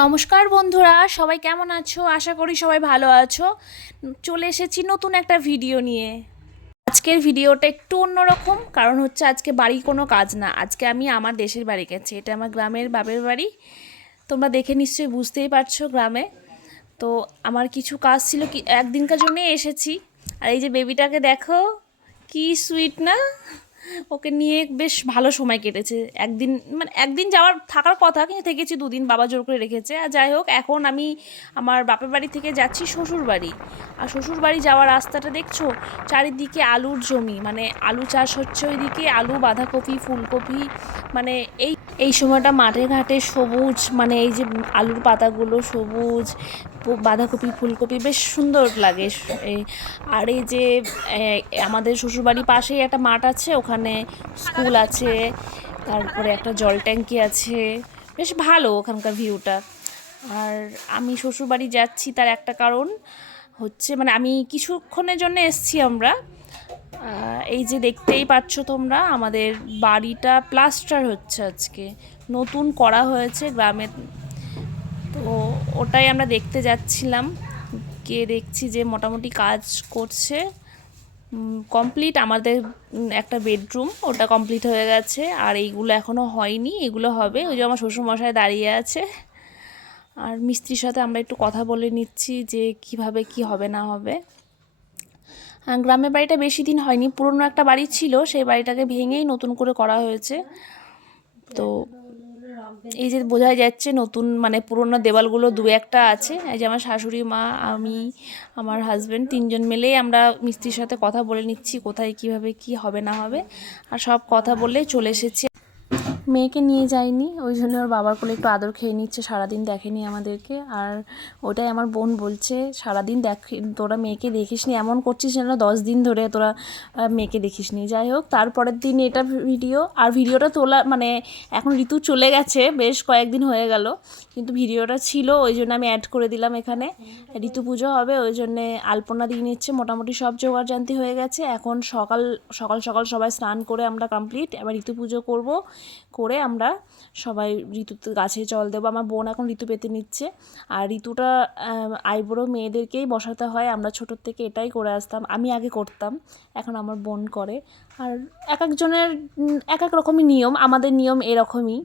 নমস্কার বন্ধুরা, সবাই কেমন আছো? আশা করি সবাই ভালো আছো। চলে এসেছি নতুন একটা ভিডিও নিয়ে। আজকের ভিডিওটা একটু অন্যরকম, কারণ হচ্ছে আজকে বাড়ি কোনো কাজ না, আজকে আমি আমার দেশের বাড়ি গেছি। এটা আমার গ্রামের বাপের বাড়ি। তোমরা দেখে নিশ্চয়ই বুঝতেই পারছো গ্রামে। তো আমার কিছু কাজ ছিল, কি একদিনকার জন্যই এসেছি। আর এই যে বেবিটাকে দেখো, কি সুইট না। ওকে নিয়ে বেশ ভালো সময় কেটেছে। একদিন মানে একদিন যাওয়ার থাকার কথা, কিন্তু থেকেছি দুদিন, বাবা জোর করে রেখেছে। আর যাই হোক, এখন আমি আমার বাপের বাড়ি থেকে যাচ্ছি শ্বশুর বাড়ি। আর শ্বশুর বাড়ি যাওয়ার রাস্তাটা দেখছো, চারিদিকে আলুর জমি, মানে আলু চাষ হচ্ছে ওইদিকে, আলু, বাঁধাকপি, ফুলকপি। মানে এই এই সময়টা মাঠে ঘাটে সবুজ, মানে এই যে আলুর পাতাগুলো সবুজ, বাঁধাকপি, ফুলকপি বেশ সুন্দর লাগে। আর এই যে আমাদের শ্বশুরবাড়ির পাশেই একটা মাঠ আছে, ওখানে স্কুল আছে, তারপরে একটা জল ট্যাঙ্কি আছে। বেশ ভালো ওখানকার ভিউটা। আর আমি শ্বশুরবাড়ি যাচ্ছি তার একটা কারণ হচ্ছে, মানে আমি কিছুক্ষণের জন্য এসছি আমরা। এই যে দেখতেই পাচ্ছ তোমরা, আমাদের বাড়িটা প্লাস্টার হচ্ছে আজকে, নতুন করা হয়েছে গ্রামে। তো ওটাই আমরা দেখতে যাচ্ছিলাম, গিয়ে দেখছি যে মোটামুটি কাজ করছে। কমপ্লিট আমাদের একটা বেডরুম, ওটা কমপ্লিট হয়ে গেছে। আর এইগুলো এখনও হয়নি, এগুলো হবে। ওই যে আমার শ্বশুরমশাই দাঁড়িয়ে আছে, আর মিস্ত্রির সাথে আমরা একটু কথা বলে নিচ্ছি যে কিভাবে কি হবে না হবে। গ্রামের বাড়িটা বেশি দিন হয়নি, পুরনো একটা বাড়ি ছিল, সেই বাড়িটাকে ভেঙেই নতুন করে করা হয়েছে। তো এই যে বোঝাই যাচ্ছে নতুন, মানে পুরোনো দেওয়ালগুলো দু একটা আছে। এই যে আমার শাশুড়ি মা, আমি, আমার হাজব্যান্ড, তিনজন মিলেই আমরা মিস্ত্রির সাথে কথা বলে নিচ্ছি কোথায় কিভাবে কি হবে না হবে। আর সব কথা বলে চলে এসেছি। মেয়েকে নিয়ে যাইনি, ওই জন্য ওর বাবার কোলে একটু আদর খেয়ে নিচ্ছে, সারাদিন দেখেনি আমাদেরকে। আর ওটাই আমার বোন বলছে, সারাদিন তোরা মেয়েকে দেখিসনি, এমন করছিস যেন 10 দিন ধরে তোরা মেয়েকে দেখিসনি। যাই হোক, তারপরের দিন এটা ভিডিও, আর ভিডিওটা তোলা মানে এখন ঋতু চলে গেছে, বেশ কয়েকদিন হয়ে গেল, কিন্তু ভিডিওটা ছিল, ওই জন্য আমি অ্যাড করে দিলাম এখানে। ঋতু পুজো হবে, ওই জন্যে আলপনা দিয়ে নিচ্ছে, মোটামুটি সব জোগাড়জান্তি হয়ে গেছে। এখন সকাল সকাল সকাল সবাই স্নান করে আমরা কমপ্লিট, এবার ঋতু পুজো করব, করে আমরা সবাই ঋতুতে গাছে জল দেবো। আমার বোন এখন ঋতু পেতে নিচ্ছে। আর ঋতুটা আইবুড়ো মেয়েদেরকেই বসাতে হয়, আমরা ছোটোর থেকে এটাই করে আসতাম, আমি আগে করতাম, এখন আমার বোন করে। আর এক একজনের এক এক রকমই নিয়ম, আমাদের নিয়ম এরকমই।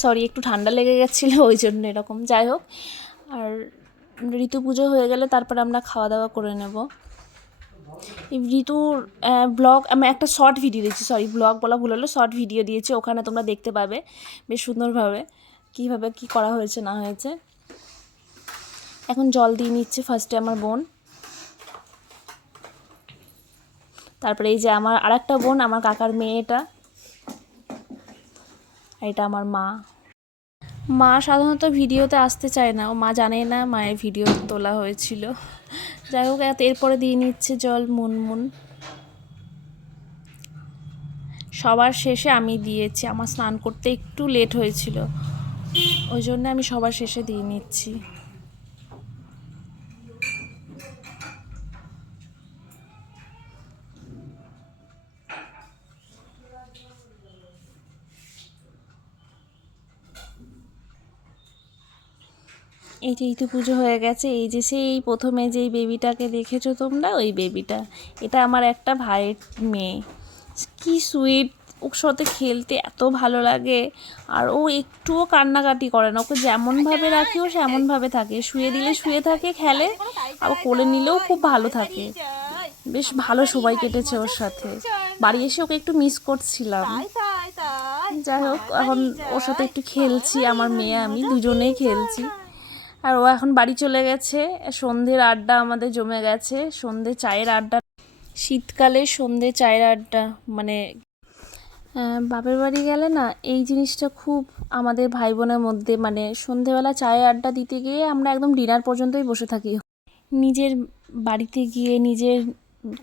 সরি, একটু ঠান্ডা লেগে গেছিলো, ওই জন্য এরকম। যাই হোক, আর ঋতু পুজো হয়ে গেলে তারপর আমরা খাওয়া দাওয়া করে নেব। এই ঋতুর ব্লগ আমি একটা শর্ট ভিডিও দিয়েছি, সরি ব্লগ বলা ভুল হলো, শর্ট ভিডিও দিয়েছি, ওখানে তোমরা দেখতে পাবে বেশ সুন্দরভাবে কীভাবে কী করা হয়েছে না হয়েছে। এখন জল দিয়ে নিচ্ছে ফার্স্টে আমার বোন, তারপরে এই যে আমার আরেকটা বোন, আমার কাকার মেয়েটা, এটা আমার মা। মা সাধারণত ভিডিওতে আসতে চায় না, ও মা জানে না মায়ের ভিডিও তোলা হয়েছিল। যাই হোক, এরপরে দিয়ে নিচ্ছে জল মুনমুন। সবার শেষে আমি দিয়েছি, আমার স্নান করতে একটু লেট হয়েছিল, ওই জন্য আমি সবার শেষে দিয়ে নিচ্ছি। এই যে ঋতু পুজো হয়ে গেছে, এই যে সেই প্রথমে যেই বেবিটাকে দেখেছো তোমরা, ওই বেবিটা, এটা আমার একটা ভাইয়ের মেয়ে। কি সুইট, ওর সাথে খেলতে এত ভালো লাগে। আর ও একটুও কান্নাকাটি করে না, ওকে যেমনভাবে রাখি ও সেমনভাবে থাকে, শুয়ে দিলে শুয়ে থাকে, খেলে, আর কোলে নিলেও খুব ভালো থাকে। বেশ ভালো সময় কেটেছে ওর সাথে। বাড়ি এসে ওকে একটু মিস করছিলাম। যাই হোক, এখন ওর সাথে একটু খেলছি, আমার মেয়ে আমি দুজনেই খেলছি। আর ও এখন বাড়ি চলে গেছে। সন্ধ্যের আড্ডা আমাদের জমে গেছে, সন্ধ্যে চায়ের আড্ডা, শীতকালে সন্ধ্যে চায়ের আড্ডা, মানে বাপের বাড়ি গেলে না এই জিনিসটা খুব আমাদের ভাই বোনের মধ্যে, মানে সন্ধেবেলা চায়ের আড্ডা দিতে গিয়ে আমরা একদম ডিনার পর্যন্তই বসে থাকি। নিজের বাড়িতে গিয়ে নিজের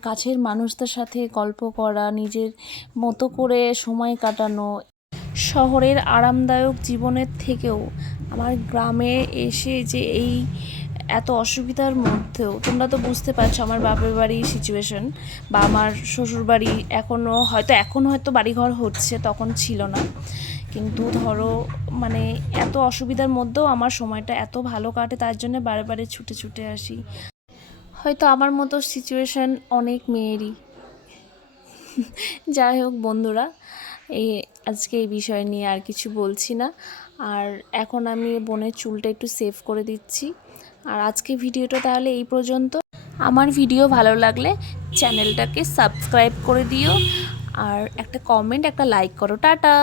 কাছের মানুষদের সাথে গল্প করা, নিজের মতো করে সময় কাটানো, শহরের আরামদায়ক জীবনের থেকেও আমার গ্রামে এসে যে এই এত অসুবিধার মধ্যেও, তোমরা তো বুঝতে পারছো আমার বাপের বাড়ির সিচুয়েশন, বা আমার শ্বশুর বাড়ি এখন হয়তো বাড়িঘর হচ্ছে, তখন ছিল না, কিন্তু ধরো মানে এত অসুবিধার মধ্যেও আমার সময়টা এত ভালো কাটে, তার জন্য বারে বারে ছুটে ছুটে আসি। হয়তো আমার মতো সিচুয়েশান অনেক মেয়েরই। যাই হোক বন্ধুরা, এই আজকে এই বিষয় নিয়ে আর কিছু বলছি না। আর এখন আমি বোনের চুলটা একটু সেভ করে দিচ্ছি। আর আজকে ভিডিওটা তাহলে এই পর্যন্ত। আমার ভিডিও ভালো লাগলে চ্যানেলটাকে সাবস্ক্রাইব করে দিও, আর একটা কমেন্ট, একটা লাইক করো। টাটা।